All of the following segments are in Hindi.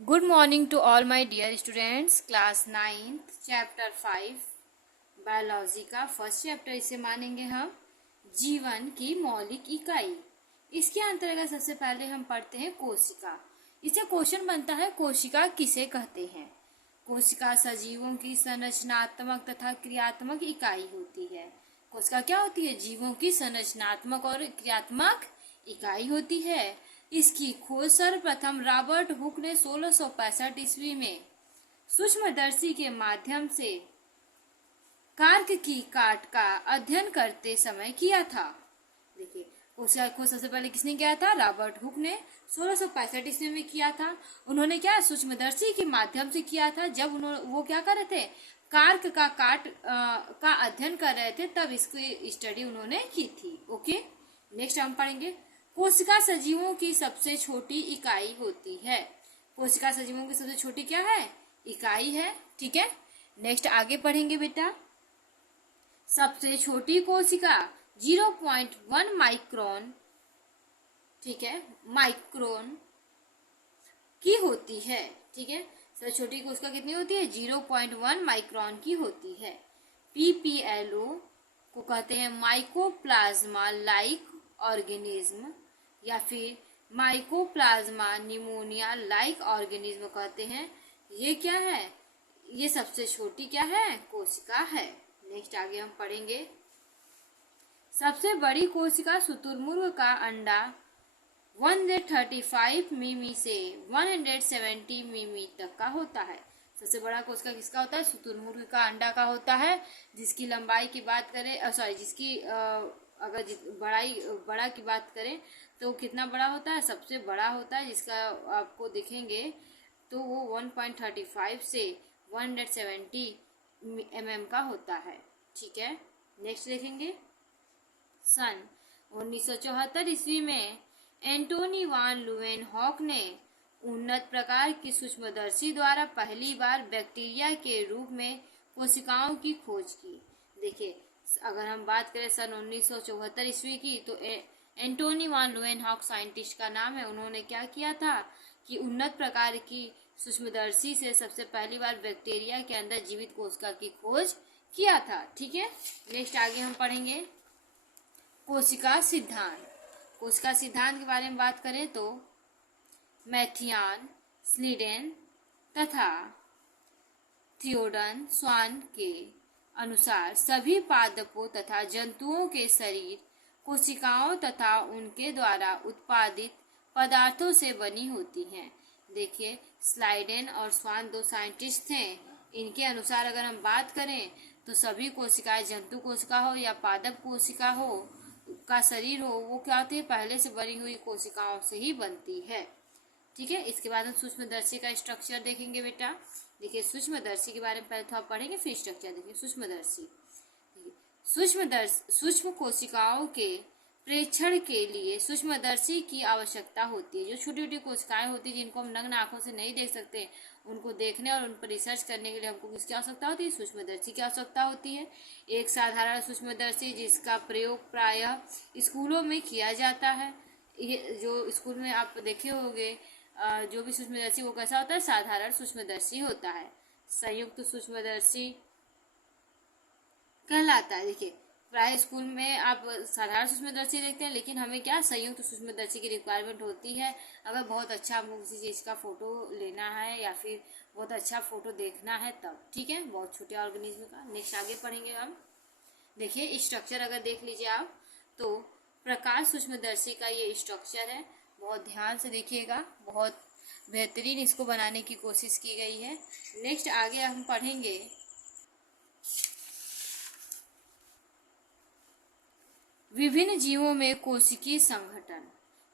Good morning to all my dear students. Class 9th chapter 5 biology का फर्स्ट चैप्टर इसे मानेंगे हम जीवन की मौलिक इकाई। इसके अंतर्गत सबसे पहले हम पढ़ते हैं कोशिका। इसे क्वेश्चन बनता है कोशिका किसे कहते हैं। कोशिका सजीवों की संरचनात्मक तथा क्रियात्मक इकाई होती है। कोशिका क्या होती है? जीवों की संरचनात्मक और क्रियात्मक इकाई होती है। इसकी खोज सर्वप्रथम रॉबर्ट हुक ने 1665 ईस्वी में सूक्ष्मदर्शी के माध्यम से कार्क की काट का अध्ययन करते समय किया था। देखिए, कोशिका खोज सबसे पहले किसने किया था? रॉबर्ट हुक ने 1665 ईस्वी में किया था। उन्होंने क्या सूक्ष्मदर्शी के माध्यम से किया था। जब वो क्या कर रहे थे? कार्क का काट का अध्ययन कर रहे थे, तब इसकी स्टडी उन्होंने की थी। ओके, नेक्स्ट हम पढ़ेंगे कोशिका सजीवों की सबसे छोटी इकाई होती है। कोशिका सजीवों की सबसे छोटी क्या है? इकाई है। ठीक है, नेक्स्ट आगे पढ़ेंगे बेटा। सबसे छोटी कोशिका 0.1 माइक्रोन, ठीक है, माइक्रोन की होती है। ठीक है, सबसे छोटी कोशिका कितनी होती है? 0.1 माइक्रोन की होती है। पीपीएलओ को कहते हैं माइकोप्लाज्मा लाइक ऑर्गेनिज्म, या फिर माइकोप्लाज्मा निमोनिया लाइक ऑर्गेनिज्म कहते हैं। ये क्या है? ये सबसे छोटी क्या है? कोशिका है। नेक्स्ट आगे हम पढ़ेंगे सबसे बड़ी कोशिका शुतुरमुर्ग का अंडा 135 मिमी से 170 मिमी तक का होता है। सबसे बड़ा कोशिका किसका होता है? शुतुरमुर्ग का अंडा का होता है, जिसकी लंबाई की बात करें, जिसकी अगर बड़ा की बात करें तो कितना बड़ा होता है? सबसे बड़ा होता है, जिसका आपको दिखेंगे तो वो 1.35 से 170 mm का होता है। ठीक है, नेक्स्ट देखेंगे सन 1974 ईस्वी में एंटोनी वान लुवेनहॉक ने उन्नत प्रकार की सूक्ष्मदर्शी द्वारा पहली बार बैक्टीरिया के रूप में कोशिकाओं की खोज की। देखिए, अगर हम बात करें सन 1974 ईस्वी की, तो एंटोनी वान लुवेनहॉक साइंटिस्ट का नाम है। उन्होंने क्या किया था कि उन्नत प्रकार की सूक्ष्मदर्शी से सबसे पहली बार बैक्टीरिया के अंदर जीवित कोशिका की खोज किया था। ठीक है, नेक्स्ट आगे हम पढ़ेंगे कोशिका सिद्धांत। कोशिका सिद्धांत के बारे में बात करें तो मैथियान, स्लीडेन तथा थियोडन स्वान के अनुसार सभी पादपों तथा जंतुओं के शरीर कोशिकाओं तथा उनके द्वारा उत्पादित पदार्थों से बनी होती हैं। देखिए, स्लाइडेन और स्वान दो साइंटिस्ट थे। इनके अनुसार अगर हम बात करें तो सभी कोशिकाएं, जंतु कोशिका हो या पादप कोशिका हो का शरीर हो, वो क्या होती है? पहले से बनी हुई कोशिकाओं से ही बनती है। ठीक है, इसके बाद हम सूक्ष्मदर्शी का स्ट्रक्चर देखेंगे बेटा। देखिए, सूक्ष्मदर्शी के बारे में पहले थोड़ा पढ़ेंगे, फिर स्ट्रक्चर देखिए। सूक्ष्मदर्शी सूक्ष्म कोशिकाओं के प्रेक्षण के लिए सूक्ष्मदर्शी की आवश्यकता होती है। जो छोटी छोटी कोशिकाएं होती है जिनको हम नग्न आंखों से नहीं देख सकते, उनको देखने और उन पर रिसर्च करने के लिए हमको किसकी आवश्यकता होती है? सूक्ष्मदर्शी की आवश्यकता होती है। एक साधारण सूक्ष्मदर्शी जिसका प्रयोग प्रायः स्कूलों में किया जाता है। ये जो स्कूल में आप देखे होंगे, जो भी सूक्ष्मदर्शी वो कैसा होता है? साधारण सूक्ष्मदर्शी होता है। संयुक्त सूक्ष्मदर्शी कहलाता है। देखिए, प्राय स्कूल में आप साधारण सूक्ष्मदर्शी देखते हैं, लेकिन हमें क्या सूक्ष्म सूक्ष्मदर्शी की रिक्वायरमेंट होती है अगर बहुत अच्छा हमको किसी चीज़ का फोटो लेना है या फिर बहुत अच्छा फोटो देखना है तब। ठीक है, बहुत छोटे ऑर्गेनिज्म का। नेक्स्ट आगे पढ़ेंगे हम। देखिए, स्ट्रक्चर अगर देख लीजिए आप, तो प्रकाश सूक्ष्मदर्शी का ये स्ट्रक्चर है। बहुत ध्यान से देखिएगा, बहुत बेहतरीन इसको बनाने की कोशिश की गई है। नेक्स्ट आगे हम पढ़ेंगे विभिन्न जीवों में कोशिकीय संगठन।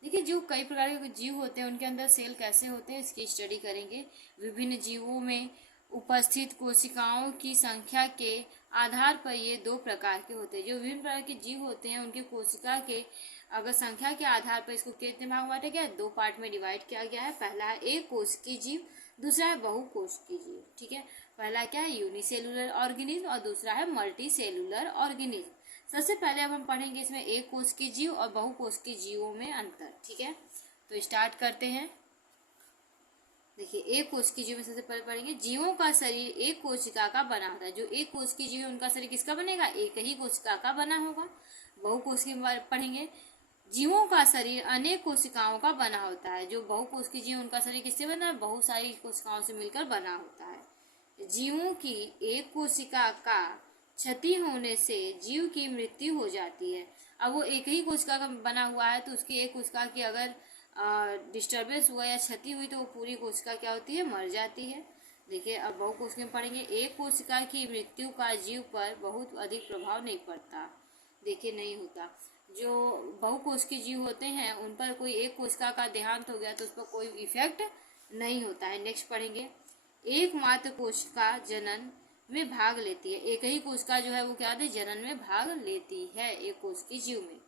देखिए, जो कई प्रकार के जीव होते हैं उनके अंदर सेल कैसे होते हैं, इसकी स्टडी करेंगे। विभिन्न जीवों में उपस्थित कोशिकाओं की संख्या के आधार पर ये दो प्रकार के होते हैं। जो विभिन्न प्रकार के जीव होते हैं उनके कोशिका के अगर संख्या के आधार पर इसको कितने भाग बांटा गया है? दो पार्ट में डिवाइड किया गया है। पहला है एक कोशिकीय जीव, दूसरा है बहुकोशिकीय जीव। ठीक है, पहला क्या है? यूनिसेलुलर ऑर्गेनिज्म और दूसरा है मल्टी सेलुलर ऑर्गेनिज्म। सबसे पहले अब हम पढ़ेंगे इसमें एक कोश के जीव और बहुकोश के जीवों में अंतर। ठीक है, तो स्टार्ट करते हैं। देखिए, देखिए, एक कोश की जीव में सबसे पहले पढ़ेंगे जीवों का शरीर एक कोशिका का बना होता है। जो एक कोश की जीव है उनका शरीर किसका बनेगा? एक ही कोशिका का बना होगा। बहुकोश के बारे में पढ़ेंगे जीवों का शरीर अनेक कोशिकाओं का बना होता है। जो बहुकोश की जीव उनका शरीर किससे बना है? बहुत सारी कोशिकाओं से मिलकर बना होता है। जीवों की एक कोशिका का क्षति होने से जीव की मृत्यु हो जाती है। अब वो एक ही कोशिका का बना हुआ है तो उसकी एक कोशिका की अगर डिस्टर्बेंस हुआ या क्षति हुई तो वो पूरी कोशिका क्या होती है? मर जाती है। देखिए, अब बहुकोशिका में पढ़ेंगे एक कोशिका की मृत्यु का जीव पर बहुत अधिक प्रभाव नहीं पड़ता। देखिए, नहीं होता। जो बहुकोश के जीव होते हैं उन पर कोई एक कोशिका का देहांत हो गया तो उस पर कोई इफेक्ट नहीं होता है। नेक्स्ट पढ़ेंगे एकमात्र कोशिका जनन में भाग लेती है। एक ही कोशिका जो है वो क्या है? जनन में भाग लेती है एक कोश की जीव में।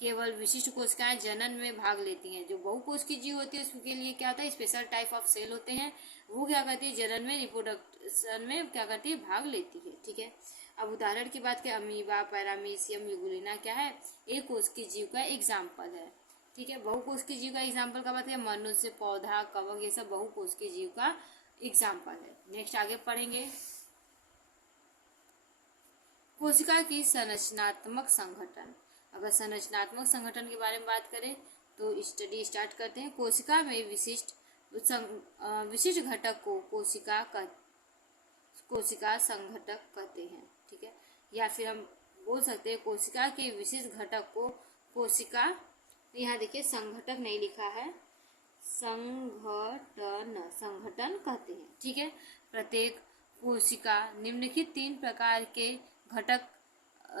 केवल विशिष्ट कोशिकाएं जनन में भाग लेती हैं। जो बहुकोश की जीव होती है उसके लिए क्या होता है? स्पेशल टाइप ऑफ सेल होते हैं, वो क्या करती है? जनन में, रिप्रोडक्शन में क्या करती है? भाग लेती है। ठीक है, अब उदाहरण की बात करें अमीबा, पैरामीशियम, यूगुलिना क्या है? एक कोश की जीव का एग्जाम्पल है। ठीक है, बहुकोश की जीव का एग्जाम्पल का बात करें मनुष्य, पौधा, कवक, ये सब बहुकोश की जीव का एग्जाम्पल है। नेक्स्ट आगे पढ़ेंगे कोशिका की संरचनात्मक संगठन। अगर संरचनात्मक संगठन के बारे में बात करें तो स्टडी स्टार्ट करते हैं। कोशिका में विशिष्ट घटक को कोशिका संघटक कहते हैं। ठीक है, या फिर हम बोल सकते हैं कोशिका के विशिष्ट घटक को कोशिका, यहाँ देखिए संघटक नहीं लिखा है, संगठन कहते हैं। ठीक है, प्रत्येक कोशिका निम्नलिखित 3 प्रकार के घटक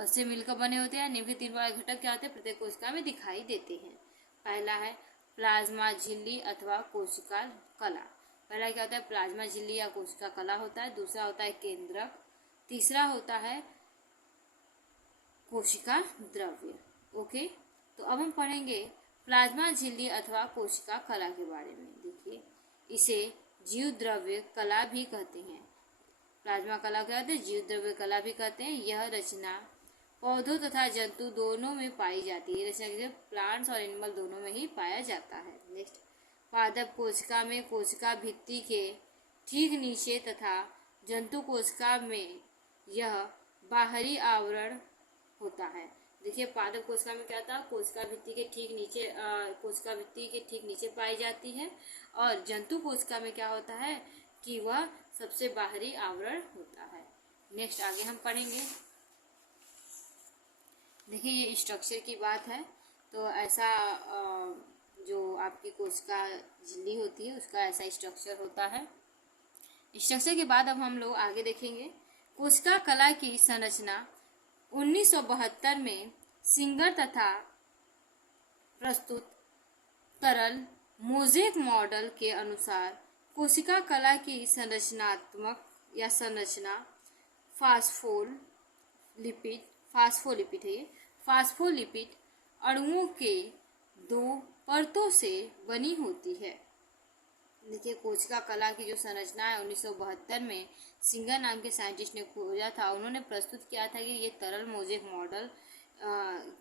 से मिलकर बने होते हैं। निम्नलिखित 3 प्रकार के घटक क्या होते हैं? प्रत्येक कोशिका में दिखाई देते हैं। पहला है प्लाज्मा झिल्ली अथवा कोशिका कला। पहला क्या होता है? प्लाज्मा झिल्ली या कोशिका कला होता है। दूसरा होता है केंद्रक। तीसरा होता है कोशिका द्रव्य। ओके, तो अब हम पढ़ेंगे प्लाज्मा झिल्ली अथवा कोशिका कला के बारे में। देखिए, इसे जीव द्रव्य कला भी कहते हैं। प्लाज्मा कला क्या होती है? जीव द्रव्य कला भी कहते हैं। यह रचना पौधों तथा जंतु दोनों में पाई जाती है। रचना प्लांट्स और एनिमल दोनों में ही पाया जाता है। नेक्स्ट, पादप कोशिका में कोशिका भित्ति के ठीक नीचे तथा जंतु कोशिका में यह बाहरी आवरण होता है। देखिए, पादप कोशिका में क्या था? कोशिका भित्ति के ठीक नीचे पाई जाती है। और जंतु कोशिका में क्या होता है कि वह सबसे बाहरी आवरण होता है। नेक्स्ट आगे हम पढ़ेंगे। देखिए, ये स्ट्रक्चर की बात है तो ऐसा जो आपकी कोशिका झिल्ली होती है उसका ऐसा स्ट्रक्चर होता है। स्ट्रक्चर के बाद अब हम लोग आगे देखेंगे कोशिका कला की संरचना। 1972 में सिंगर तथा प्रस्तुत तरल मोज़ेक मॉडल के अनुसार कोशिका कला की संरचनात्मक या संरचना फास्फोलिपिड अणुओं के 2 परतों से बनी होती है। देखिए, कोशिका कला की जो संरचना है 1972 में सिंगर नाम के साइंटिस्ट ने खोजा था। उन्होंने प्रस्तुत किया था कि ये तरल मोज़ेक मॉडल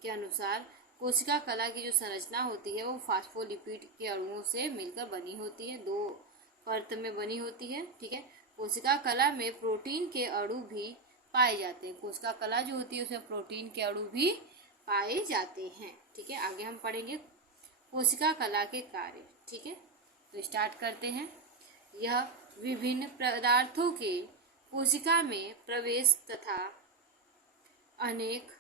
के अनुसार कोशिका कला की जो संरचना होती है वो फास्फोलिपिड के अणुओं से मिलकर बनी होती है, 2 परत में बनी होती है। ठीक है, कोशिका कला में प्रोटीन के अणु भी पाए जाते हैं। कोशिका कला जो होती है उसमें प्रोटीन के अणु भी पाए जाते हैं। ठीक है, आगे हम पढ़ेंगे कोशिका कला के कार्य। ठीक है, तो स्टार्ट करते हैं। यह विभिन्न पदार्थों के कोशिका में प्रवेश तथा अनेक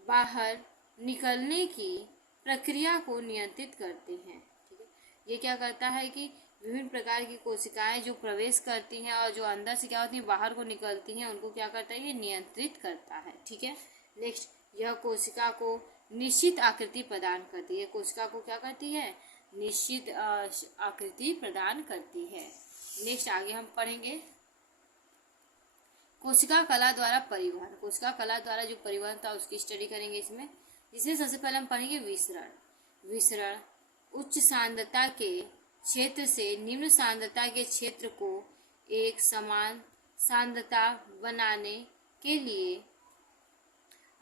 बाहर निकलने की प्रक्रिया को नियंत्रित करते हैं। ठीक है, ये क्या करता है कि विभिन्न प्रकार की कोशिकाएं जो प्रवेश करती हैं और जो अंदर से क्या होती हैं बाहर को निकलती हैं उनको क्या करता है? ये नियंत्रित करता है। ठीक है, नेक्स्ट, यह कोशिका को निश्चित आकृति प्रदान करती है। कोशिका को क्या करती है? निश्चित आकृति प्रदान करती है। नेक्स्ट आगे हम पढ़ेंगे कोशिका कला द्वारा परिवहन। कोशिका कला द्वारा जो परिवहन था उसकी स्टडी करेंगे इसमें। जिसमें सबसे पहले हम पढ़ेंगे विसरण उच्च सांद्रता के क्षेत्र से निम्न सांद्रता के क्षेत्र को एक समान सांद्रता बनाने के लिए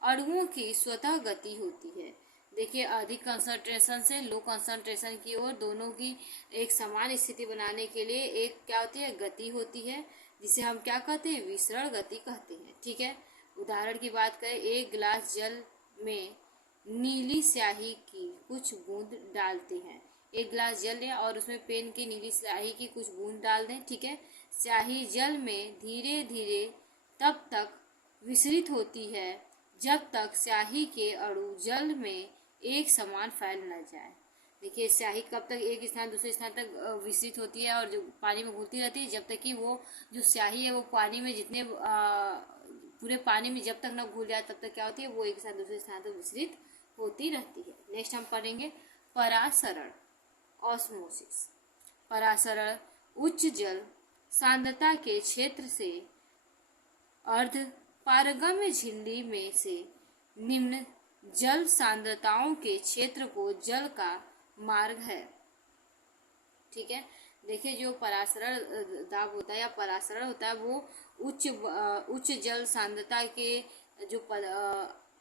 अणुओं की स्वतः गति होती है। देखिए अधिक कंसंट्रेशन से लो कंसंट्रेशन की ओर दोनों की एक समान स्थिति बनाने के लिए एक क्या होती है, गति होती है, जिसे हम क्या कहते हैं, विसरण गति कहते हैं। ठीक है, उदाहरण की बात करें, एक गिलास जल में नीली स्याही की कुछ बूंद डालते हैं। एक गिलास जल लें और उसमें पेन की नीली स्याही की कुछ बूंद डाल दें। ठीक है, स्याही जल में धीरे धीरे तब तक विसरित होती है जब तक स्याही के अणु जल में एक समान फैल न जाए। देखिए स्याही कब तक एक स्थान दूसरे स्थान तक विसरित होती है और जो पानी में घुलती रहती है, जब तक कि वो जो स्याही है वो पानी में जितने पूरे पानी में जब तक न घुल जाए तब तक क्या होती है, वो एक स्थान दूसरे स्थान तक विसरित होती रहती है। नेक्स्ट हम पढ़ेंगे परासरण, ऑस्मोसिस। परासरण उच्च जल सांद्रता के क्षेत्र से अर्ध पारगम्य झिल्ली में से निम्न जल सांद्रताओं के क्षेत्र को जल का मार्ग है। ठीक है, देखिए जो परासरण दाब होता है या परासरण होता है वो उच्च जल सांद्रता के जो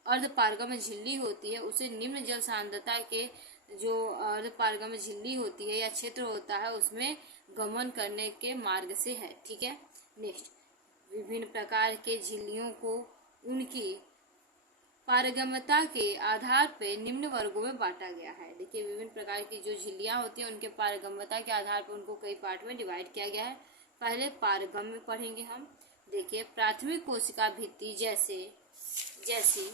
अर्ध पारगम्य झिल्ली होती है उसे निम्न जल सांद्रता के जो अर्ध पारगम्य झिल्ली होती है या क्षेत्र होता है उसमें गमन करने के मार्ग से है। ठीक है, नेक्स्ट विभिन्न प्रकार के झिल्लियों को उनकी पारगम्यता के आधार पर निम्न वर्गों में बांटा गया है। देखिए विभिन्न प्रकार की जो झिल्लियां होती हैं उनके पारगम्यता के आधार पर उनको कई पार्ट में डिवाइड किया गया है। पहले पारगम्य पढ़ेंगे हम। देखिए प्राथमिक कोशिका भित्ति जैसी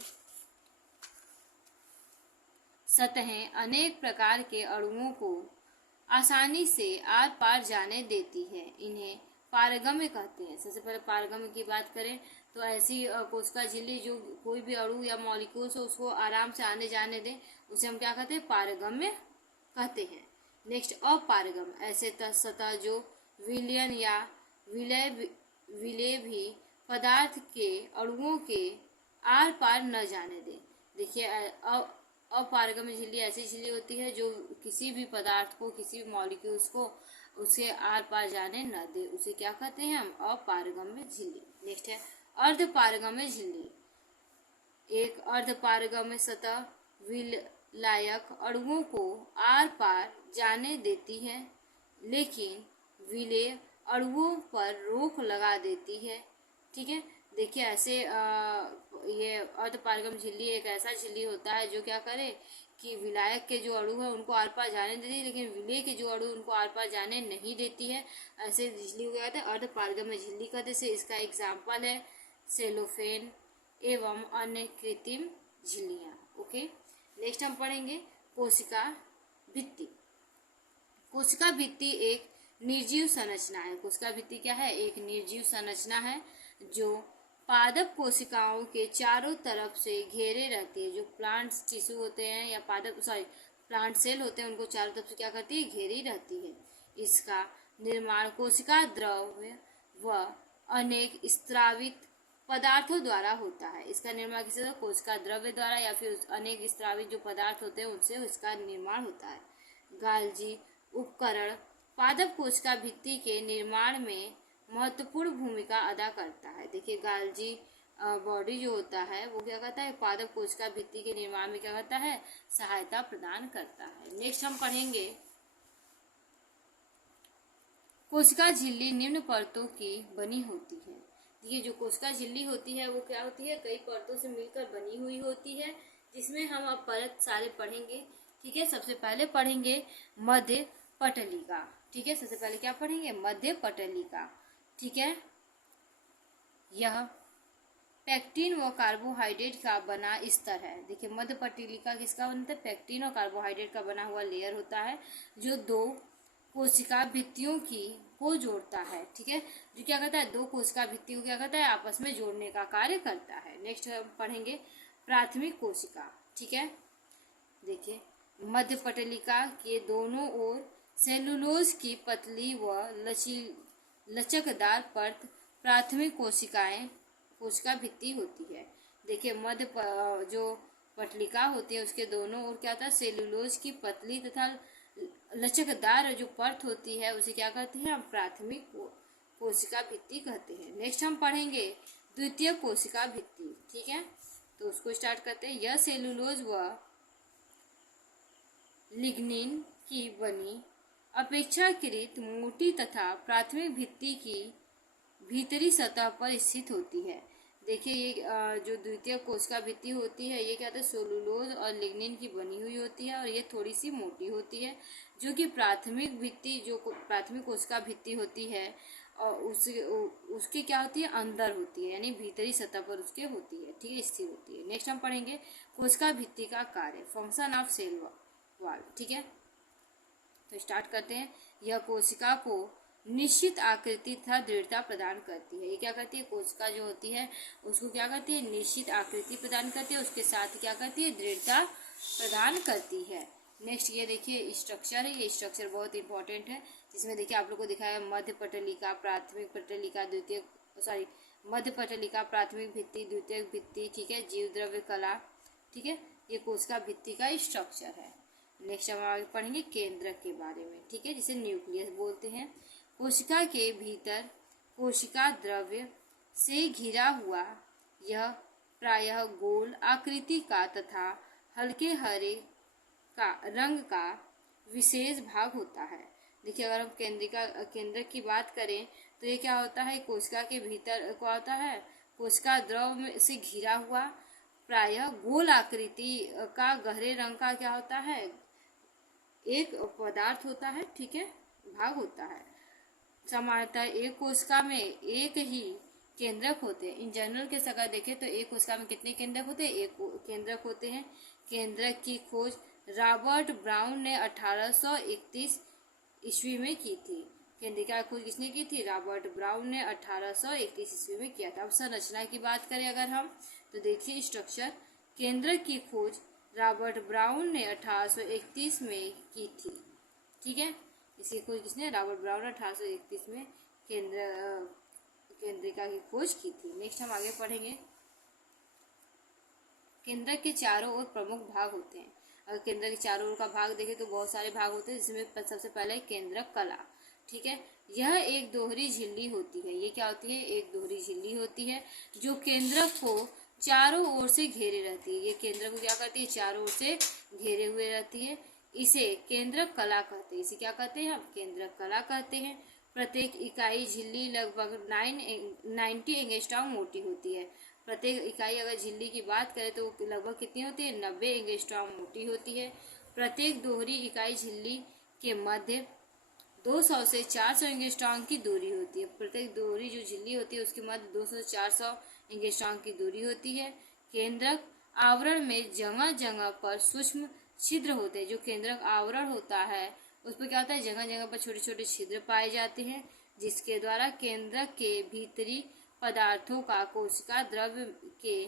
सतहें अनेक प्रकार के अणुओं को आसानी से आर पार जाने देती है, इन्हें पारगम्य कहते हैं। सबसे पहले पारगम्य की बात करें तो ऐसी कोशिका झिल्ली जो कोई भी अणु या मॉलिक्यूल्स हो उसको आराम से आने जाने दें, उसे हम क्या कहते हैं, पारगम्य कहते हैं। नेक्स्ट अपारगम्य, ऐसे सतह जो विलयन या विलय भी पदार्थ के अणुओं के आर पार न जाने दें। देखिए अपारगम्य झिल्ली ऐसी झिल्ली होती है जो किसी भी पदार्थ को, किसी भी मॉलिक्यूल्स को उसे आर पार जाने न दे, उसे क्या कहते हैं हम, अपारगम्य झिल्ली। नेक्स्ट है अर्धपारगम्य झिल्ली। एक अर्धपारगम्य सतह विलायक अणुओं को आर पार जाने देती है लेकिन विलेय अणुओं पर रोक लगा देती है। ठीक है, देखिए ऐसे ये अर्धपारगम्य झिल्ली एक ऐसा झिल्ली होता है जो क्या करे कि विलायक के जो अणु है उनको आर पार जाने देती है लेकिन विलेय के जो अणु उनको आर पार जाने नहीं देती है। ऐसे झिल्ली को कहते हैं अर्धपारगम्य झिल्ली कहते हैं। इसका एग्जाम्पल है सेलोफेन एवं अन्य कृत्रिम झिल्लियां। ओके, नेक्स्ट हम पढ़ेंगे कोशिका भित्ति। कोशिका भित्ति एक निर्जीव संरचना है। कोशिका भित्ति क्या है, एक निर्जीव संरचना है जो पादप कोशिकाओं के चारों तरफ से घेरे रहती है। जो प्लांट टिश्यू होते हैं या प्लांट सेल होते हैं उनको चारों तरफ से क्या करती है, घेरी रहती है। इसका निर्माण कोशिका द्रव्य व अनेक स्त्रावित पदार्थों द्वारा होता है। इसका निर्माण किसी कोशिका द्रव्य द्वारा या फिर अनेक स्त्रावित जो पदार्थ होते हैं उनसे इसका निर्माण होता है। गाल्जी उपकरण पादप कोशिका भित्ति के निर्माण में महत्वपूर्ण भूमिका अदा करता है। देखिए गाल्जी बॉडी जो होता है वो क्या करता है, पादप कोशिका भित्ति के निर्माण में क्या करता है, सहायता प्रदान करता है। नेक्स्ट हम पढ़ेंगे कोशिका झिल्ली निम्न परतों की बनी होती है। ये जो कोशिका झिल्ली होती है वो क्या होती है, कई परतों से मिलकर बनी हुई होती है, जिसमें हम अब परत सारे पढ़ेंगे। ठीक है, सबसे पहले पढ़ेंगे मध्य पटलिका। ठीक है, सबसे पहले क्या पढ़ेंगे, मध्य पटलिका। ठीक है, यह पेक्टिन व कार्बोहाइड्रेट का बना स्तर है। देखिए मध्य पटलिका किसका बनता है, पेक्टिन और कार्बोहाइड्रेट का बना हुआ लेयर होता है जो दो कोशिका भित्तियों को जोड़ता है। ठीक है, जो क्या करता है, दो कोशिका भित्तियों को क्या करता है, आपस में जोड़ने का कार्य करता है। नेक्स्ट हम पढ़ेंगे प्राथमिक कोशिका। ठीक है, देखिए मध्य पटलिका के दोनों ओर सेलुलोज की पतली व लचकदार परत प्राथमिक कोशिका भित्ति होती है। देखिए मध्य जो पटलिका होती है उसके दोनों ओर क्या होता है, सेलुलोज की पतली तथा लचकदार जो परत होती है उसे क्या कहते हैं, हम प्राथमिक कोशिका भित्ति कहते हैं। नेक्स्ट हम पढ़ेंगे द्वितीय कोशिका भित्ति। ठीक है, तो उसको स्टार्ट करते हैं। यह सेलुलोज व लिग्निन की बनी अपेक्षाकृत मोटी तथा प्राथमिक भित्ति की भीतरी सतह पर स्थित होती है। देखिए ये जो द्वितीय कोशिका भित्ति होती है ये क्या होता है, सेलुलोज और लिग्निन की बनी हुई होती है और ये थोड़ी सी मोटी होती है, जो कि प्राथमिक भित्ति जो प्राथमिक कोशिका भित्ति होती है और उसकी क्या होती है, अंदर होती है, यानी भीतरी सतह पर उसके होती है, ठीक है, स्थिर होती है। नेक्स्ट हम पढ़ेंगे कोशिका भित्ति का कार्य, फंक्शन ऑफ सेल वॉल, ठीक है। तो स्टार्ट करते हैं। यह कोशिका को निश्चित आकृति तथा दृढ़ता प्रदान करती है। ये क्या करती है, कोशिका जो होती है उसको क्या करती है, निश्चित आकृति प्रदान करती है, उसके साथ क्या करती है, दृढ़ता प्रदान करती है। नेक्स्ट ये देखिए स्ट्रक्चर है, ये स्ट्रक्चर बहुत इंपॉर्टेंट है, जिसमें देखिए आप लोग को दिखाया मध्य पटलिका, प्राथमिक पटलिका, द्वितीय मध्य पटलिका, प्राथमिक भित्ति, द्वितीय भित्ति, ठीक है, जीव द्रव्य कला, ठीक है, ये कोशिका भित्ति का स्ट्रक्चर है। नेक्स्ट हम आगे पढ़ेंगे केंद्रक के बारे में, ठीक है, जिसे न्यूक्लियस बोलते हैं। कोशिका के भीतर कोशिका द्रव्य से घिरा हुआ यह प्रायः गोल आकृति का तथा हल्के हरे का रंग का विशेष भाग होता है। देखिए अगर हम केंद्रक की बात करें तो ये क्या होता है, कोशिका के भीतर क्या होता है, कोशिका द्रव से घिरा हुआ प्रायः गोल आकृति का गहरे रंग का क्या होता है, एक पदार्थ होता है, ठीक है, भाग होता है। सामान्यतः एक कोशिका में एक ही केंद्रक होते हैं। इन जनरल के अगर देखें तो एक कोशिका में कितने केंद्रक होते हैं, एक केंद्रक होते हैं। केंद्रक की खोज रॉबर्ट ब्राउन ने 1831 ईस्वी में की थी। केंद्रिका खोज किसने की थी, रॉबर्ट ब्राउन ने 1831 ईस्वी में किया था। अब संरचना की बात करें अगर हम तो देखिए स्ट्रक्चर, केंद्रक की खोज रॉबर्ट ब्राउन ने 1831 में की थी, ठीक है, इसकी खोज किसने, रॉबर्ट ब्राउन ने 1831 में केंद्रिका की खोज की थी। नेक्स्ट हम आगे पढ़ेंगे। केंद्रक के चारों ओर प्रमुख भाग होते हैं। अगर केंद्रक के चारों ओर का भाग देखें तो बहुत सारे भाग होते हैं, जिसमें सबसे पहले केंद्रक कला, ठीक है, यह एक दोहरी झिल्ली होती है। ये क्या होती है, एक दोहरी झिल्ली होती है जो केंद्रक को चारों ओर से घेरे रहती है। ये केंद्रक को क्या करती है, चारों ओर से घेरे हुए रहती है। इसे केंद्रक कला कहते हैं। इसे क्या कहते हैं, हम केंद्रक कला कहते हैं। प्रत्येक इकाई झिल्ली लगभग 90 एंगस्ट्रॉम मोटी होती है। प्रत्येक इकाई अगर झिल्ली की बात करें तो लगभग कितनी होती है, 90 एंगस्ट्रॉम मोटी होती है। प्रत्येक दोहरी इकाई झिल्ली के मध्य 200 से 400 एंगस्ट्रॉम की दूरी होती है। प्रत्येक दोहरी जो झिल्ली होती है उसके मध्य 200 से 400 एंगस्ट्रॉम की दूरी होती है। केंद्रक आवरण में जगह जगह पर सूक्ष्म छिद्र होते हैं। जो केंद्रक आवरण होता है उस पर क्या होता है, जगह जगह पर छोटे छोटे छिद्र पाए जाते हैं, जिसके द्वारा केंद्रक के भीतरी पदार्थों का कोशिका द्रव्य के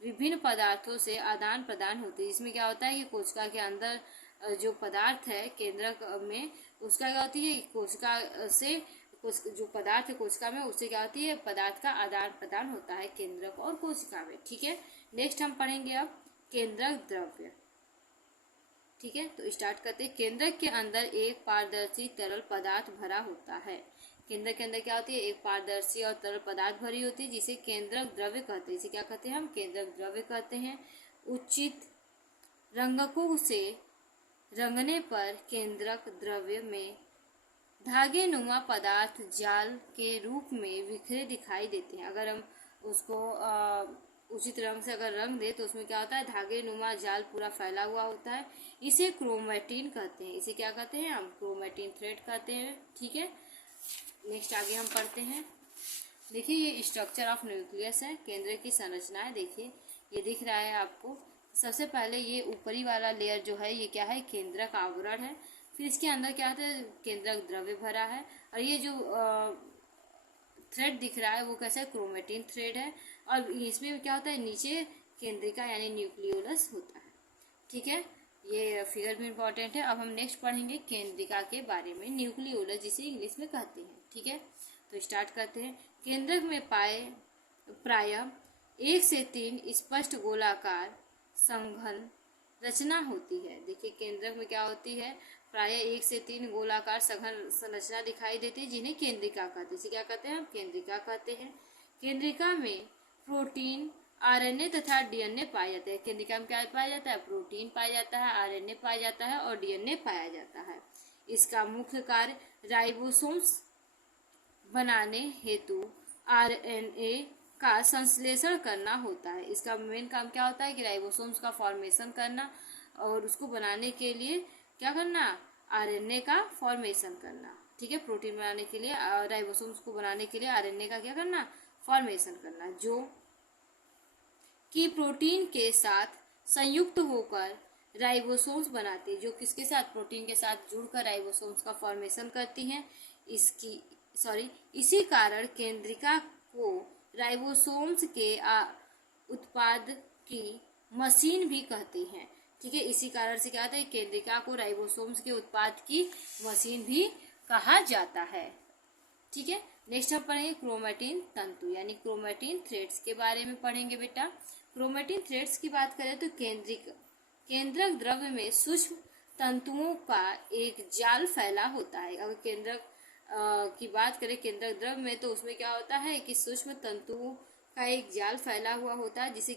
विभिन्न पदार्थों से आदान प्रदान होते हैं। इसमें क्या होता है कि कोशिका के अंदर जो पदार्थ है केंद्रक में उसका क्या होती है, कोशिका से जो पदार्थ है कोशिका में उससे क्या होती है, पदार्थ का आदान प्रदान होता है केंद्रक और कोशिका में, ठीक है। नेक्स्ट हम पढ़ेंगे अब केंद्रक द्रव्य, ठीक है। तो स्टार्ट करते हैं। केंद्रक के अंदर एक पारदर्शी तरल पदार्थ भरा होता है। केंद्रक के अंदर क्या होती है, एक पारदर्शी और तरल पदार्थ भरी होती है जिसे केंद्रक द्रव्य कहते हैं। इसे क्या कहते हैं, हम केंद्रक द्रव्य कहते हैं। उचित रंगकों से रंगने पर केंद्रक द्रव्य में धागे नुमा पदार्थ जाल के रूप में बिखरे दिखाई देते हैं। अगर हम उसको उचित रंग से अगर रंग दे तो उसमें क्या होता है, धागे नुमा जाल पूरा फैला हुआ होता है। इसे क्रोमैटिन कहते हैं। इसे क्या कहते हैं, हम क्रोमैटिन थ्रेड कहते हैं, ठीक है। नेक्स्ट आगे हम पढ़ते हैं। देखिए ये स्ट्रक्चर ऑफ न्यूक्लियस है, केंद्र की संरचना है। देखिए ये दिख रहा है आपको। सबसे पहले ये ऊपरी वाला लेयर जो है ये क्या है, केंद्रक आवरण है। फिर इसके अंदर क्या होता है, केंद्रक द्रव्य भरा है। और ये जो थ्रेड दिख रहा है वो कैसा है, क्रोमैटिन थ्रेड है। और इसमें क्या होता है, नीचे केंद्रिका यानी न्यूक्लियोलस होता है, ठीक है। ये फिगर भी इम्पोर्टेंट है। अब हम नेक्स्ट पढ़ेंगे केंद्रिका के बारे में, न्यूक्लियोलस जिसे इंग्लिश में कहते हैं, ठीक है। तो स्टार्ट करते हैं। केंद्रक में पाए प्रायः 1 से 3 स्पष्ट गोलाकार संघन रचना होती है। देखिए केंद्रक में क्या होती है, प्रायः 1 से 3 गोलाकार सघन संरचना दिखाई देती है जिन्हें केंद्रिका कहते हैं। इसे क्या कहते हैं, हम केंद्रिका कहते हैं। केंद्रिका में प्रोटीन आरएनए तथा डीएनए पाए जाते हैं। केंद्रिका में क्या पाया जाता है? प्रोटीन पाया जाता है, आरएनए पाया जाता है और डीएनए पाया जाता है। इसका मुख्य कार्य राइबोसोम्स बनाने हेतु आरएनए का संश्लेषण करना होता है। इसका मेन काम क्या होता है कि राइबोसोम्स का फॉर्मेशन करना और उसको बनाने के लिए क्या करना? आरएनए का फॉर्मेशन करना। ठीक है, प्रोटीन बनाने के लिए राइबोसोम्स को बनाने के लिए आरएनए का क्या करना? फॉर्मेशन करना, जो कि प्रोटीन के साथ संयुक्त होकर राइबोसोम्स बनाती है। जो किसके साथ? प्रोटीन के साथ जुड़कर राइबोसोम्स का फॉर्मेशन करती हैं। इसी कारण केंद्रिका को राइबोसोम्स के उत्पाद की मशीन भी कहते हैं। ठीक है, इसी कारण से क्या होता है? केंद्रिका को राइबोसोम्स के उत्पाद की मशीन भी कहा जाता है। ठीक है, नेक्स्ट हम पढ़ेंगे क्रोमेटिन तंतु यानी क्रोमेटिन थ्रेड्स के बारे में पढ़ेंगे बेटा। क्रोमेटिन थ्रेड्स की बात करें तो केंद्रक द्रव्य में सूक्ष्म तंतुओं का एक जाल फैला होता है। अगर केंद्रक की बात करें केंद्रक द्रव्य में, तो उसमें क्या होता है कि सूक्ष्म तंतुओं का एक जाल फैला हुआ होता है, जिसे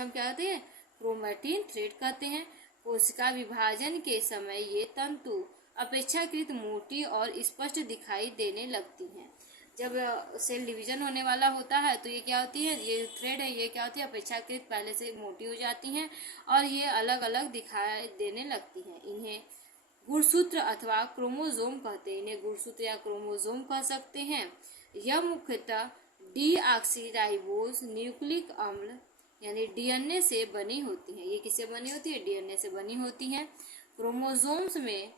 हम क्या कहते हैं? क्रोमेटिन थ्रेड कहते हैं। कोशिका विभाजन के समय ये तंतु अपेक्षाकृत मोटी और स्पष्ट दिखाई देने लगती हैं। जब सेल डिवीजन होने वाला होता है तो ये क्या होती है? ये थ्रेड है, ये क्या होती है? अपेक्षाकृत पहले से मोटी हो जाती हैं और ये अलग अलग दिखाई देने लगती हैं। इन्हें गुणसूत्र अथवा क्रोमोसोम कहते हैं। इन्हें गुणसूत्र या क्रोमोसोम कह सकते हैं। यह मुख्यतः डीऑक्सीराइबोज न्यूक्लिक अम्ल यानी डीएनए से बनी होती है। ये किससे बनी होती है? डीएनए से बनी होती है। क्रोमोसोम्स में,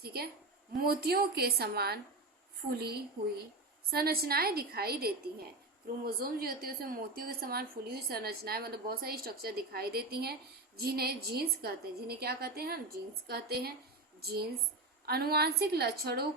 ठीक है, मोतियों के समान फूली हुई संरचनाएं दिखाई देती हैं। क्रोमोसोम जो होती है उसमें मोतियों के समान फूली हुई संरचनाएं मतलब बहुत सारी स्ट्रक्चर दिखाई देती हैं, जिन्हें जीन्स कहते हैं। जिन्हें क्या कहते हैं? हम जीन्स कहते हैं। जीन्स आनुवांशिक लक्षणों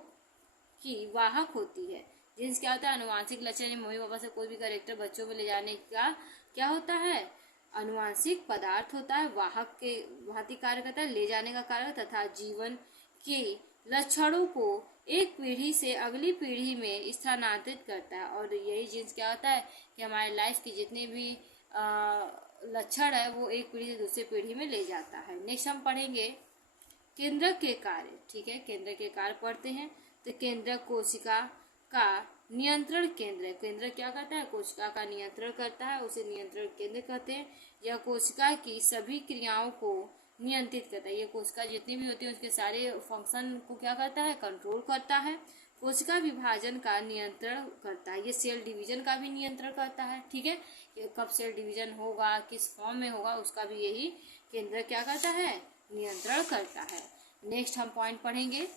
की वाहक होती है। जीन्स क्या होता है? आनुवांशिक लक्षण। मम्मी पापा से कोई भी कैरेक्टर बच्चों में ले जाने का क्या होता है? आनुवांशिक पदार्थ होता है। वाहक के भांति कार्य करता है, ले जाने का कार्य, तथा जीवन के लक्षणों को एक पीढ़ी से अगली पीढ़ी में स्थानांतरित करता है। और यही जीन्स क्या होता है कि हमारे लाइफ की जितने भी लक्षण है वो एक पीढ़ी से दूसरी पीढ़ी में ले जाता है। नेक्स्ट हम पढ़ेंगे केंद्रक के कार्य। ठीक है, केंद्रक के कार्य पढ़ते हैं। तो केंद्रक कोशिका का नियंत्रण केंद्र है। केंद्र क्या करता है? कोशिका का नियंत्रण करता है, उसे नियंत्रण केंद्र कहते हैं। यह कोशिका की सभी क्रियाओं को नियंत्रित करता है। ये कोशिका जितनी भी होती है उसके सारे फंक्शन को क्या करता है? कंट्रोल करता है। कोशिका विभाजन का नियंत्रण करता है। ये सेल डिवीजन का भी नियंत्रण करता है। ठीक है, कब सेल डिवीजन होगा, किस फॉर्म में होगा, उसका भी यही केंद्र क्या करता है? नियंत्रण करता है। नेक्स्ट हम पॉइंट पढ़ेंगे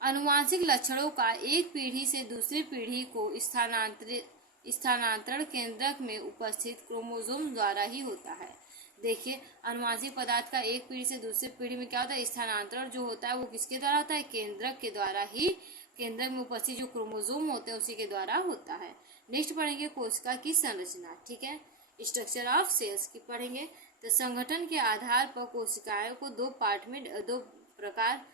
आनुवांशिक लक्षणों का एक पीढ़ी से दूसरी पीढ़ी को स्थानांतरण केंद्रक में उपस्थित क्रोमोसोम द्वारा ही होता है। देखिए, आनुवांशिक पदार्थ का एक पीढ़ी से दूसरी पीढ़ी में क्या होता है? स्थानांतरण जो होता है वो किसके द्वारा होता है? केंद्रक के द्वारा ही। केंद्रक में उपस्थित जो क्रोमोसोम होते हैं उसी के द्वारा होता है। नेक्स्ट पढ़ेंगे कोशिका की संरचना। ठीक है, स्ट्रक्चर ऑफ सेल्स की पढ़ेंगे। तो संगठन के आधार पर कोशिकाओं को दो प्रकार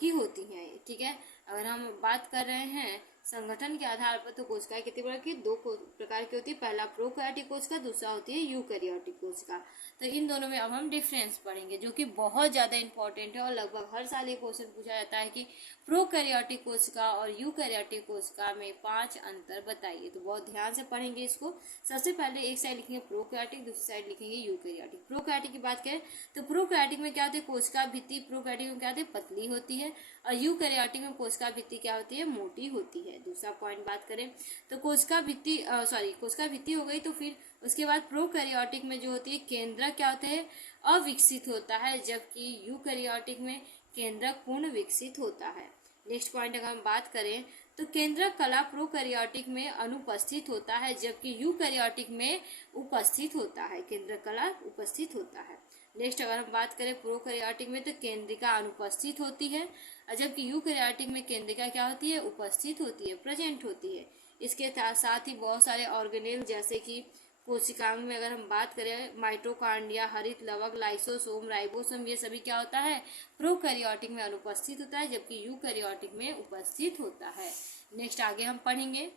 की होती हैं। ठीक है, अगर हम बात कर रहे हैं संगठन के आधार पर, तो कोशिकाएं कितनी प्रकार की? दो प्रकार की होती है। पहला प्रोकैरियोटिक कोशिका, दूसरा होती है यूकैरियोटिक कोशिका। तो इन दोनों में अब हम डिफरेंस पढ़ेंगे, जो कि बहुत ज़्यादा इंपॉर्टेंट है और लगभग हर साल ये क्वेश्चन पूछा जाता है कि प्रोकैरियोटिक कोशिका और यूकैरियोटिक कोशिका में 5 अंतर बताइए। तो बहुत ध्यान से पढ़ेंगे इसको। सबसे पहले एक साइड लिखेंगे प्रोकैरियोटिक, दूसरी साइड लिखेंगे यूकैरियोटिक। प्रोकैरियोटिक की बात करें तो प्रोकैरियोटिक में क्या होती है? कोशिका भित्ति प्रोकैरियोटिक में क्या होती है? पतली होती है। और यूकैरियोटिक में कोशिका भित्ति क्या होती है? मोटी होती है। दूसरा पॉइंट बात करें तो कोशिका भित्ति हो गई। तो फिर उसके बाद प्रोकैरियोटिक में जो होती है केंद्रक क्या होते हैं? अविकसित होता है, जबकि यूकैरियोटिक में केंद्रक पूर्ण विकसित होता है। नेक्स्ट पॉइंट अगर हम बात करें तो केंद्रक कला प्रोकैरियोटिक में अनुपस्थित होता है, जबकि यूकैरियोटिक में उपस्थित होता है। केंद्रक कला उपस्थित होता है। नेक्स्ट अगर हम बात करें प्रोकैरियोटिक में तो केंद्रिका अनुपस्थित होती है, जबकि यूकैरियोटिक में केंद्रिका क्या होती है? उपस्थित होती है, प्रेजेंट होती है। इसके साथ ही बहुत सारे ऑर्गेनेल जैसे कि कोशिकांग में अगर हम बात करें माइटोकॉन्ड्रिया, हरित लवक, लाइसोसोम, राइबोसोम, ये सभी क्या होता है, प्रोकैरियोटिक में अनुपस्थित होता है, जबकि यूकैरियोटिक में उपस्थित होता है। नेक्स्ट आगे हम पढ़ेंगे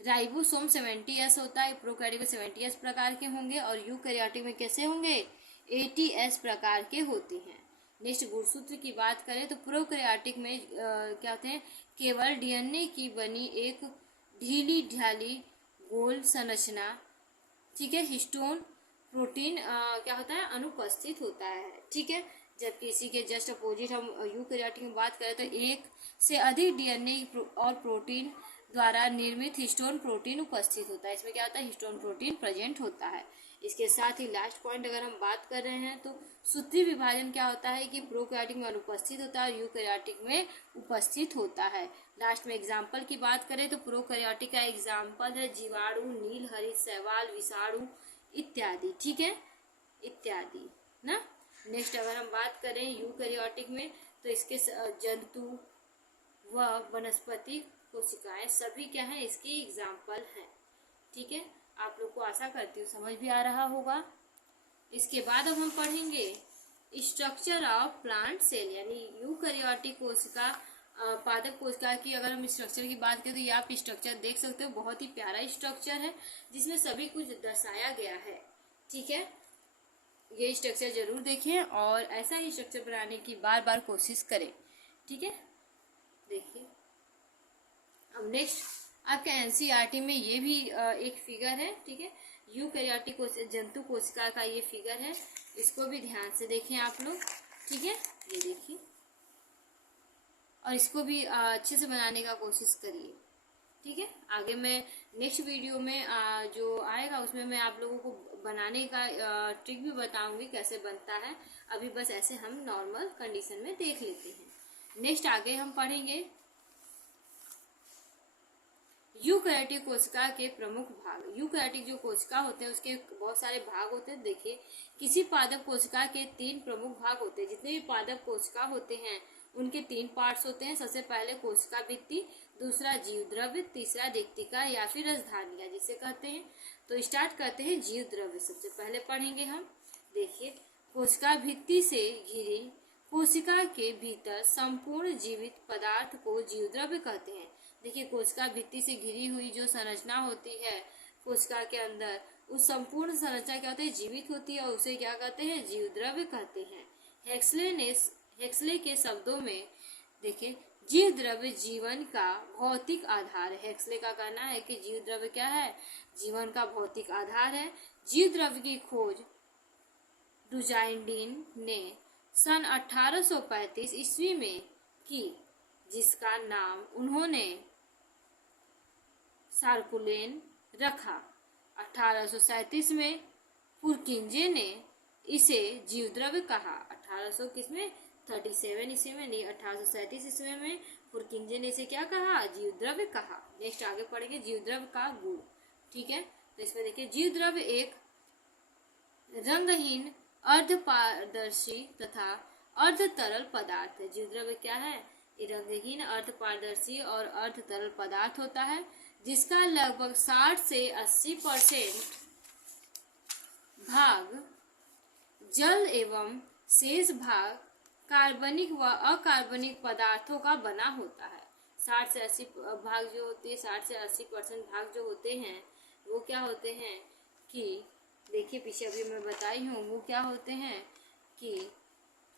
राइबोसोम 70S होता है, प्रोकैरियोटिक में 70S प्रकार के होंगे और यूकैरियोटिक में कैसे होंगे, 80S प्रकार के होते हैं। नेक्स्ट गुणसूत्र की बात करें तो प्रोकैरियोटिक में क्या होते हैं, केवल डीएनए की बनी एक ढीली ढाली गोल संरचना, ठीक है, हिस्टोन प्रोटीन क्या होता है, अनुपस्थित होता है, ठीक है। जबकि इसी के जस्ट अपोजिट हम यूकैरियोटिक में बात करें तो एक से अधिक डीएनए और प्रोटीन द्वारा निर्मित हिस्टोन प्रोटीन उपस्थित होता है। इसमें क्या होता है, हिस्टोन प्रोटीन प्रेजेंट होता है। इसके साथ ही लास्ट पॉइंट अगर हम बात कर रहे हैं तो सूत्री विभाजन क्या होता है कि प्रोकैरियोटिक में अनुपस्थित होता है और यूकैरियोटिक में उपस्थित होता है। लास्ट में एग्जाम्पल की बात करें तो प्रोकैरियोटिक का एग्जाम्पल है जीवाणु, नील हरित शैवाल, विषाणु इत्यादि, ठीक है, इत्यादि ना। नेक्स्ट अगर हम बात करें यूकैरियोटिक में तो इसके जंतु व वनस्पति कोशिकाएं सभी क्या है, इसकी एग्जाम्पल हैं, ठीक है। आप लोग को आशा करती हूँ समझ भी आ रहा होगा। इसके बाद अब हम पढ़ेंगे स्ट्रक्चर ऑफ प्लांट सेल, यानी यूकैरियोटिक कोशिका पादप कोशिका की अगर हम स्ट्रक्चर की बात करें तो ये आप स्ट्रक्चर देख सकते हो, बहुत ही प्यारा स्ट्रक्चर है जिसमें सभी कुछ दर्शाया गया है, ठीक है। ये स्ट्रक्चर जरूर देखें और ऐसा ही स्ट्रक्चर बनाने की बार बार कोशिश करें, ठीक है। देखिए अब नेक्स्ट आपके एनसीईआरटी में ये भी एक फिगर है, ठीक है, यूकैरियोटिक जंतु कोशिका का ये फिगर है, इसको भी ध्यान से देखें आप लोग, ठीक है, ये देखिए और इसको भी अच्छे से बनाने का कोशिश करिए, ठीक है। आगे मैं नेक्स्ट वीडियो में जो आएगा उसमें मैं आप लोगों को बनाने का ट्रिक भी बताऊंगी कैसे बनता है। अभी बस ऐसे हम नॉर्मल कंडीशन में देख लेते हैं। नेक्स्ट आगे हम पढ़ेंगे यूकैरियोटिक कोशिका के प्रमुख भाग। यूकैरियोटिक जो कोशिका होते हैं उसके बहुत सारे भाग होते हैं। देखिए किसी पादप कोशिका के 3 प्रमुख भाग होते हैं। जितने भी पादप कोशिका होते हैं उनके 3 पार्ट्स होते हैं। सबसे पहले कोशिका भित्ति, दूसरा जीव द्रव्य, तीसरा रिक्तिका या फिर रसधानियां जिसे कहते हैं। तो स्टार्ट करते हैं जीव द्रव्य, सबसे पहले पढ़ेंगे हम। देखिए कोशिका भित्ति से घिरी कोशिका के भीतर संपूर्ण जीवित पदार्थ को जीव द्रव्य कहते हैं। देखिए कोशिका भित्ति से घिरी हुई जो संरचना होती है कोशिका के अंदर, उस संपूर्ण संरचना क्या होती है, जीवित होती है और उसे क्या कहते हैं, जीव द्रव्य कहते हैं। हेक्सले के शब्दों में देखिए जीव द्रव्य जीवन का भौतिक आधार है। हेक्सले का कहना है कि जीव द्रव्य क्या है, जीवन का भौतिक आधार है। जीव द्रव्य की खोज डुजाइंडीन ने सन 1835 ईस्वी में की, जिसका नाम उन्होंने सार्कुलेन रखा। 1837 में पुरकिंजे ने इसे जीवद्रव्य कहा। 1837 ईस्वी में नहीं, 1837 ईस्वी में पुरकिंजे ने इसे क्या कहा, जीवद्रव्य कहा। नेक्स्ट आगे पढ़ेंगे जीवद्रव्य का गुण, ठीक है। तो इसमें देखिए जीवद्रव्य एक रंगहीन अर्धपारदर्शी तथा अर्ध तरल पदार्थ है। जीवद्रव्य क्या है, ये रंगहीन अर्धपारदर्शी और अर्ध तरल पदार्थ होता है जिसका लगभग 60 से 80% भाग जल एवं शेष भाग कार्बनिक व अकार्बनिक पदार्थों का बना होता है। 60 से 80 भाग जो होते हैं, 60 से 80% भाग जो होते हैं वो क्या होते हैं कि देखिए पीछे अभी मैं बताई हूँ, वो क्या होते हैं कि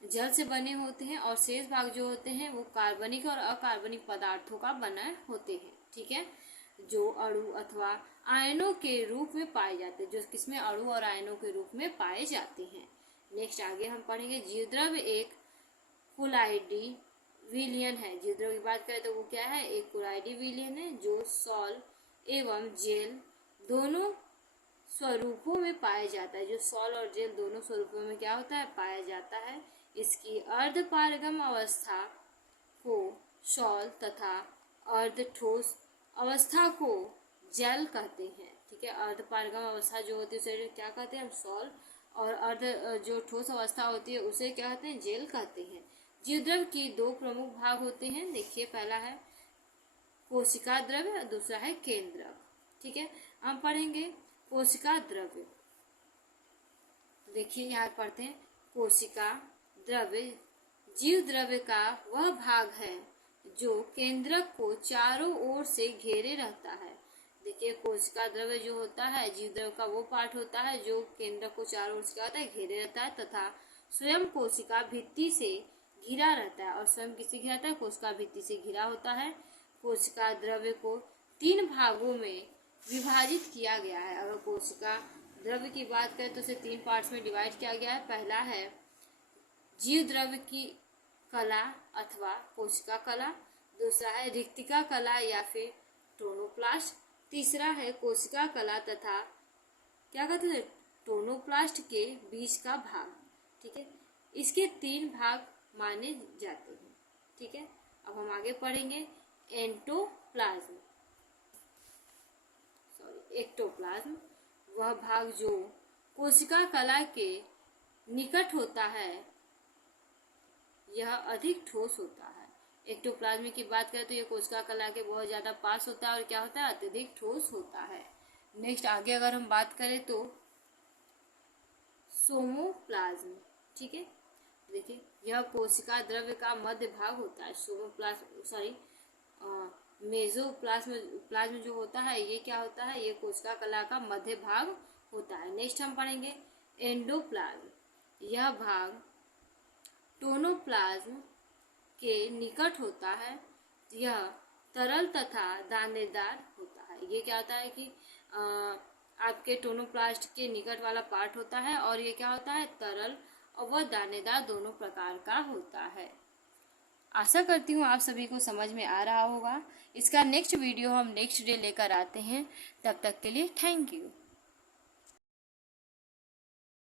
जल से बने होते हैं और शेष भाग जो होते हैं वो कार्बनिक और अकार्बनिक पदार्थों का बने होते हैं, ठीक है, जो अणु अथवा आयनों के रूप में पाए जाते हैं, जो किसमें अणु और आयनों के रूप में पाए जाते हैं। नेक्स्ट आगे हम पढ़ेंगे जीवद्रव्य एक कोलाइडी विलयन है। जीवद्रव्य की बात करें तो वो क्या है, एक कोलाइडी विलयन है जो सॉल एवं जेल दोनों स्वरूपों में पाया जाता है। जो सॉल और जेल दोनों स्वरूपों में क्या होता है, पाया जाता है। इसकी अर्धपारगम अवस्था को सॉल तथा अर्ध ठोस अवस्था को जेल कहते हैं, ठीक है। अर्धपारगम अवस्था जो होती है उसे क्या कहते हैं, हम सॉल, और अर्ध जो ठोस अवस्था होती है उसे क्या कहते हैं, जेल कहते हैं। जीवद्रव्य की 2 प्रमुख भाग होते हैं। देखिए पहला है कोशिका द्रव्य और दूसरा है केंद्र, ठीक है। हम पढ़ेंगे कोशिका द्रव्य। देखिए यहाँ पढ़ते हैं, कोशिका द्रव्य जीव द्रव्य का वह भाग है जो केंद्रक को चारों ओर से घेरे रहता है। देखिए कोशिका द्रव्य जो होता है जीव द्रव्य का वो पार्ट होता है जो केंद्रक को चारों ओर से क्या होता है, घेरे रहता है, तथा स्वयं कोशिका भित्ति से घिरा रहता है। और स्वयं किससे घिरा रहता है, कोशिका भित्ति से घिरा होता है। कोशिका द्रव्य को 3 भागों में विभाजित किया गया है। अगर कोशिका द्रव्य की बात करें तो उसे 3 पार्ट्स में डिवाइड किया गया है। पहला है जीव द्रव्य की कला अथवा कोशिका कला, दूसरा है रिक्तिका कला या फिर टोनोप्लास्ट, तीसरा है कोशिका कला तथा क्या कहते हैं, टोनोप्लास्ट के बीच का भाग। ठीक है, इसके 3 भाग माने जाते हैं। ठीक है, अब हम आगे पढ़ेंगे एक्टोप्लाज्म। वह भाग जो कोशिका कला के निकट होता है, यह अधिक ठोस होता है। एक्टोप्लाज्म की बात करें तो यह कोशिका कला के बहुत ज्यादा पास होता है और क्या होता है, अत्यधिक ठोस होता है। नेक्स्ट आगे अगर हम बात करें तो सोमोप्लाज्म। ठीक है, देखिए यह कोशिका द्रव्य का मध्य भाग होता है। मेसोप्लाज्म जो होता है ये क्या होता है, ये कोशिका कला का मध्य भाग होता है। नेक्स्ट हम पढ़ेंगे एंडोप्लाज्म। यह भाग टोनोप्लाज्म के निकट होता है। यह तरल तथा दानेदार होता है। ये क्या होता है कि आपके टोनोप्लास्ट के निकट वाला पार्ट होता है और ये क्या होता है, तरल और वह दानेदार दोनों प्रकार का होता है। आशा करती हूँ आप सभी को समझ में आ रहा होगा। इसका नेक्स्ट वीडियो हम नेक्स्ट डे लेकर आते हैं। तब तक के लिए थैंक यू।